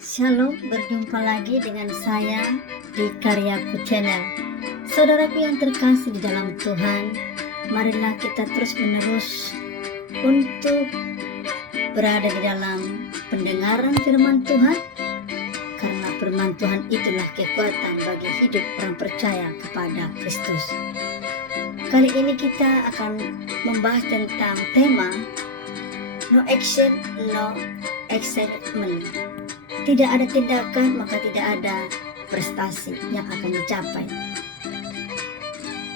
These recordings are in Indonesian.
Shalom, berjumpa lagi dengan saya di Karyaku Channel. Saudaraku yang terkasih di dalam Tuhan, marilah kita terus menerus untuk berada di dalam pendengaran firman Tuhan, karena firman Tuhan itulah kekuatan bagi hidup orang percaya kepada Kristus. Kali ini kita akan membahas tentang tema No Action, No Excitement. Tidak ada tindakan, maka tidak ada prestasi yang akan dicapai.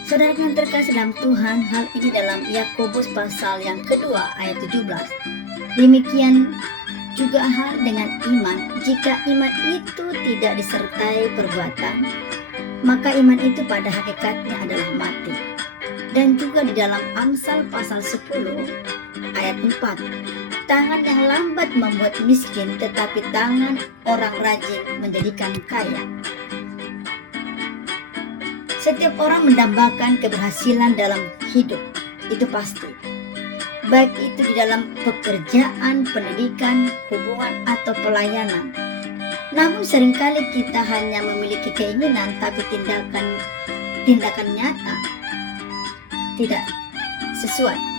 Saudara yang terkasih dalam Tuhan, hal ini dalam Yakobus pasal yang kedua ayat 17. Demikian juga hal dengan iman. Jika iman itu tidak disertai perbuatan, maka iman itu pada hakikatnya adalah mati. Dan juga di dalam Amsal pasal 10 ayat 4. Tangan yang lambat membuat miskin, tetapi tangan orang rajin menjadikan kaya. Setiap orang mendambakan keberhasilan dalam hidup, itu pasti. Baik itu di dalam pekerjaan, pendidikan, hubungan, atau pelayanan. Namun seringkali kita hanya memiliki keinginan, tapi tindakan nyata tidak sesuai.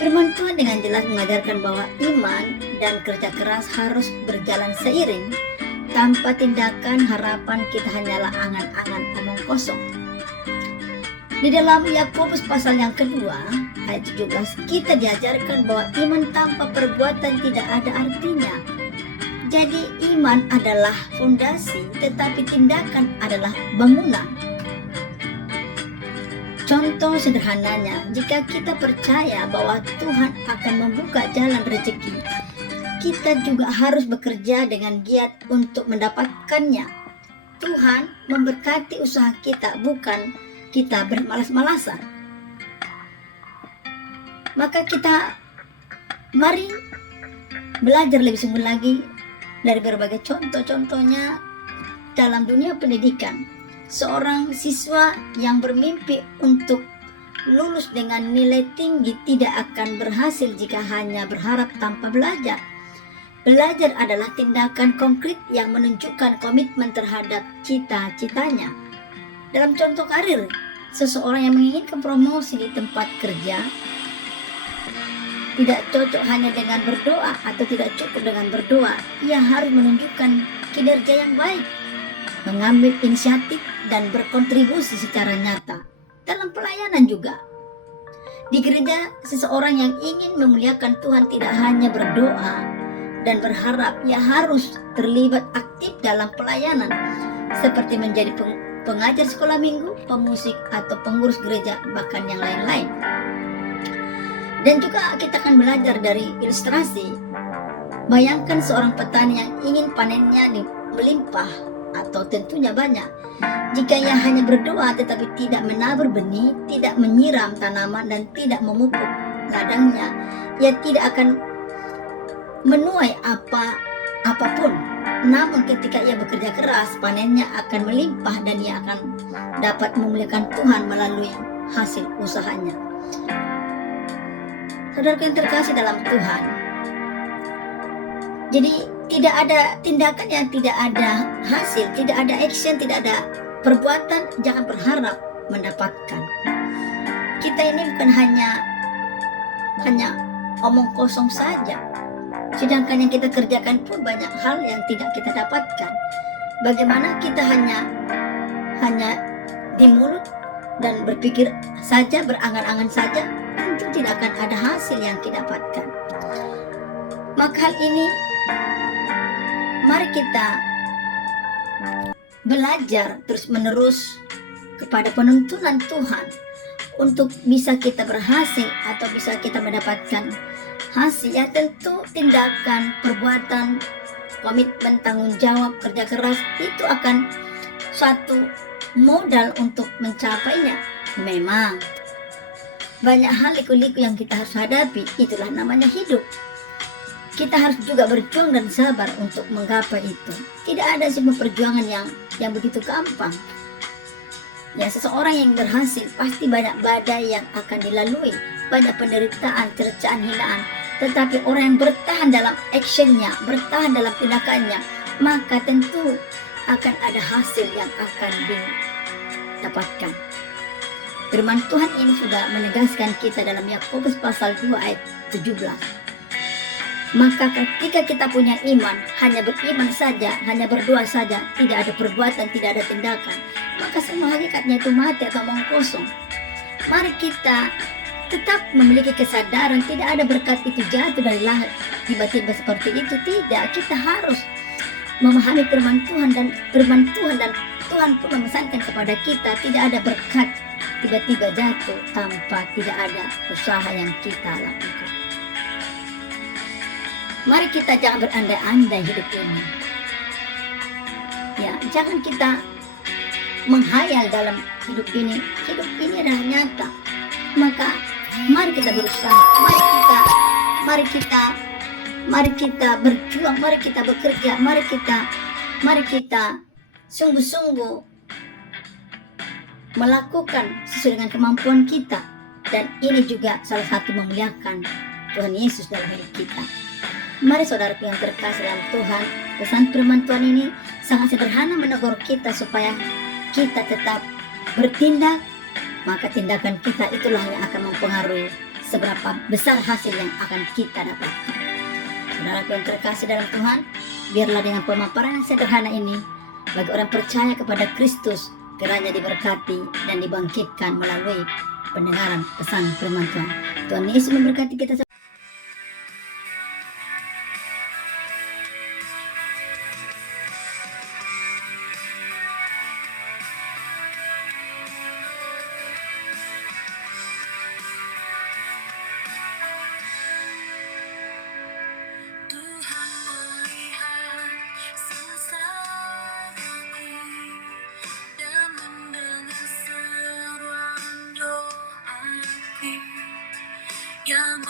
Firman Tuhan dengan jelas mengajarkan bahwa iman dan kerja keras harus berjalan seiring. Tanpa tindakan, harapan kita hanyalah angan-angan omong kosong. Di dalam Yakobus pasal yang kedua ayat 17, kita diajarkan bahwa iman tanpa perbuatan tidak ada artinya. Jadi iman adalah fondasi, tetapi tindakan adalah bangunan. Contoh sederhananya, jika kita percaya bahwa Tuhan akan membuka jalan rezeki, kita juga harus bekerja dengan giat untuk mendapatkannya. Tuhan memberkati usaha kita, bukan kita bermalas-malasan. Maka mari belajar lebih sungguh lagi dari berbagai contoh-contohnya dalam dunia pendidikan. Seorang siswa yang bermimpi untuk lulus dengan nilai tinggi tidak akan berhasil jika hanya berharap tanpa belajar. Belajar adalah tindakan konkret yang menunjukkan komitmen terhadap cita-citanya. Dalam contoh karir, seseorang yang menginginkan promosi di tempat kerja tidak cocok hanya dengan berdoa atau tidak cukup dengan berdoa. Ia harus menunjukkan kinerja yang baik, mengambil inisiatif dan berkontribusi secara nyata. Dalam pelayanan juga, di gereja, seseorang yang ingin memuliakan Tuhan tidak hanya berdoa dan berharap, ia harus terlibat aktif dalam pelayanan, seperti menjadi pengajar sekolah minggu, pemusik, atau pengurus gereja, bahkan yang lain-lain. Dan juga kita akan belajar dari ilustrasi. Bayangkan seorang petani yang ingin panennya melimpah atau tentunya banyak. Jika ia hanya berdoa tetapi tidak menabur benih, tidak menyiram tanaman, dan tidak memupuk ladangnya, ia tidak akan menuai apapun. Namun ketika ia bekerja keras, panennya akan melimpah dan ia akan dapat memuliakan Tuhan melalui hasil usahanya. Saudara yang terkasih dalam Tuhan, jadi tidak ada tindakan yang tidak ada hasil, tidak ada action, tidak ada perbuatan, jangan berharap mendapatkan. Kita ini bukan hanya omong kosong saja. Sedangkan yang kita kerjakan pun banyak hal yang tidak kita dapatkan. Bagaimana kita hanya di mulut dan berpikir saja, berangan-angan saja, tentu tidak akan ada hasil yang kita dapatkan. Maka hal ini, mari kita belajar terus-menerus kepada penuntunan Tuhan untuk bisa kita berhasil atau bisa kita mendapatkan hasil. Ya tentu tindakan, perbuatan, komitmen, tanggung jawab, kerja keras itu akan suatu modal untuk mencapainya. Memang banyak hal liku-liku yang kita harus hadapi, itulah namanya hidup. Kita harus juga berjuang dan sabar untuk menggapai itu. Tidak ada sebuah perjuangan yang begitu gampang. Ya, seseorang yang berhasil pasti banyak badai yang akan dilalui, banyak penderitaan, cercaan, hinaan. Tetapi orang yang bertahan dalam actionnya, bertahan dalam tindakannya, maka tentu akan ada hasil yang akan didapatkan. Firman Tuhan ini sudah menegaskan kita dalam Yakobus pasal 2 ayat 17. Maka ketika kita punya iman, hanya beriman saja, hanya berdoa saja, tidak ada perbuatan, tidak ada tindakan, maka semua hakikatnya itu mati atau omong kosong. Mari kita tetap memiliki kesadaran, tidak ada berkat itu jatuh dari langit tiba-tiba seperti itu. Tidak, kita harus memahami firman Tuhan dan Tuhan pun memesankan kepada kita, tidak ada berkat tiba-tiba jatuh tanpa tidak ada usaha yang kita lakukan. Mari kita jangan berandai-andai hidup ini. Ya, jangan kita menghayal dalam hidup ini. Hidup ini adalah nyata. Maka mari kita berusaha, mari kita berjuang, mari kita bekerja, mari kita sungguh-sungguh melakukan sesuai dengan kemampuan kita. Dan ini juga salah satu memuliakan Tuhan Yesus dalam hidup kita. Mari saudaraku yang terkasih dalam Tuhan, pesan firman Tuhan ini sangat sederhana menegur kita supaya kita tetap bertindak. Maka tindakan kita itulah yang akan mempengaruhi seberapa besar hasil yang akan kita dapatkan. Saudaraku yang terkasih dalam Tuhan, biarlah dengan pemaparan yang sederhana ini, bagi orang percaya kepada Kristus, kiranya diberkati dan dibangkitkan melalui pendengaran pesan firman Tuhan. Tuhan Yesus memberkati kita. Yang